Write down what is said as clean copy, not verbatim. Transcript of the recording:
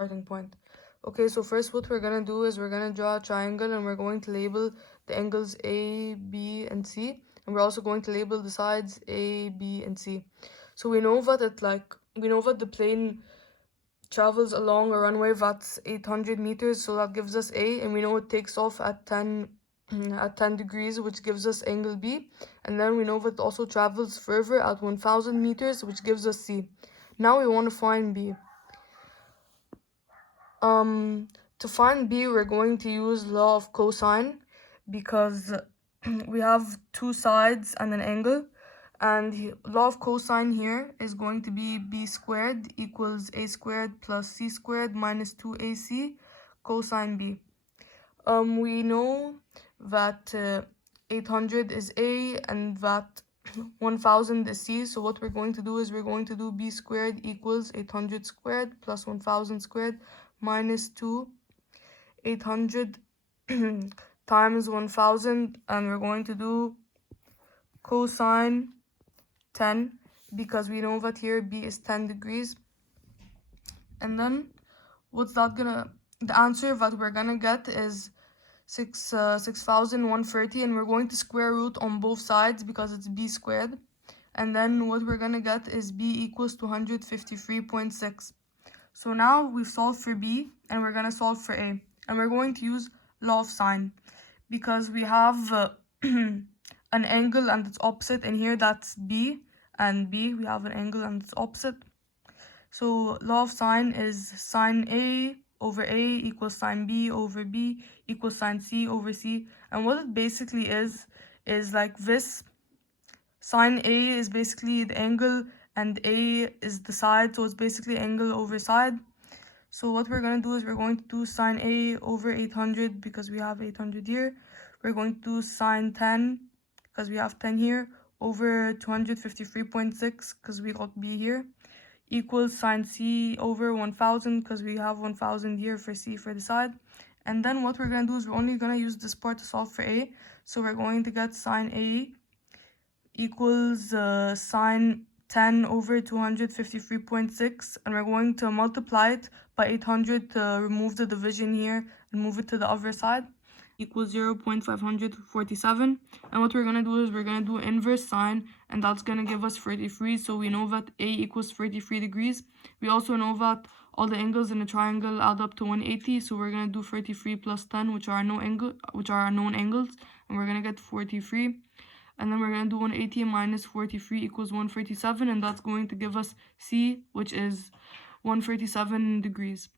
starting point. Okay, so first what we're gonna do is we're gonna draw a triangle, and we're going to label the angles A, B, and C, and we're also going to label the sides A, B, and C. So we know that the plane travels along a runway that's 800 meters, so that gives us A, and we know it takes off at 10 degrees, which gives us angle B, and then we know that it also travels further at 1000 meters, which gives us C. Now we want to find B. To find B, we're going to use law of cosine, because we have two sides and an angle, and law of cosine here is going to be b squared equals a squared plus c squared minus 2ac cosine b. We know that 800 is a and that 1000 is c, so what we're going to do is we're going to do b squared equals 800 squared plus 1000 squared minus 800 times 1000, and we're going to do cosine 10, because we know that here b is 10 degrees. And then the answer that we're gonna get is 6130, and we're going to square root on both sides because it's b squared. And then what we're gonna get is b equals 253.6. So now we've solved for b, and we're gonna solve for a, and we're going to use law of sine, because we have an angle and its opposite, and here that's b and b, we have an angle and its opposite. So law of sine is sine a over a equals sine b over b equals sine c over c. And what it basically is like this. Sine a is basically the angle and a is the side, so it's basically angle over side. So what we're going to do is we're going to do sine a over 800 because we have 800 here. We're going to do sine 10 because we have 10 here over 253.6 because we got b here equals sine c over 1000 because we have 1000 here for c for the side. And then what we're going to do is we're only going to use this part to solve for a. So we're going to get sine a equals sine 10 over 253.6, and we're going to multiply it by 800 to remove the division here and move it to the other side, equals 0.547. And what we're going to do is we're going to do inverse sine, and that's going to give us 33. So we know that a equals 33 degrees. We also know that all the angles in a triangle add up to 180, so we're going to do 33 plus 10, which are our known angles, and we're going to get 43. And then we're going to do 180 minus 43 equals 137, and that's going to give us C, which is 137 degrees.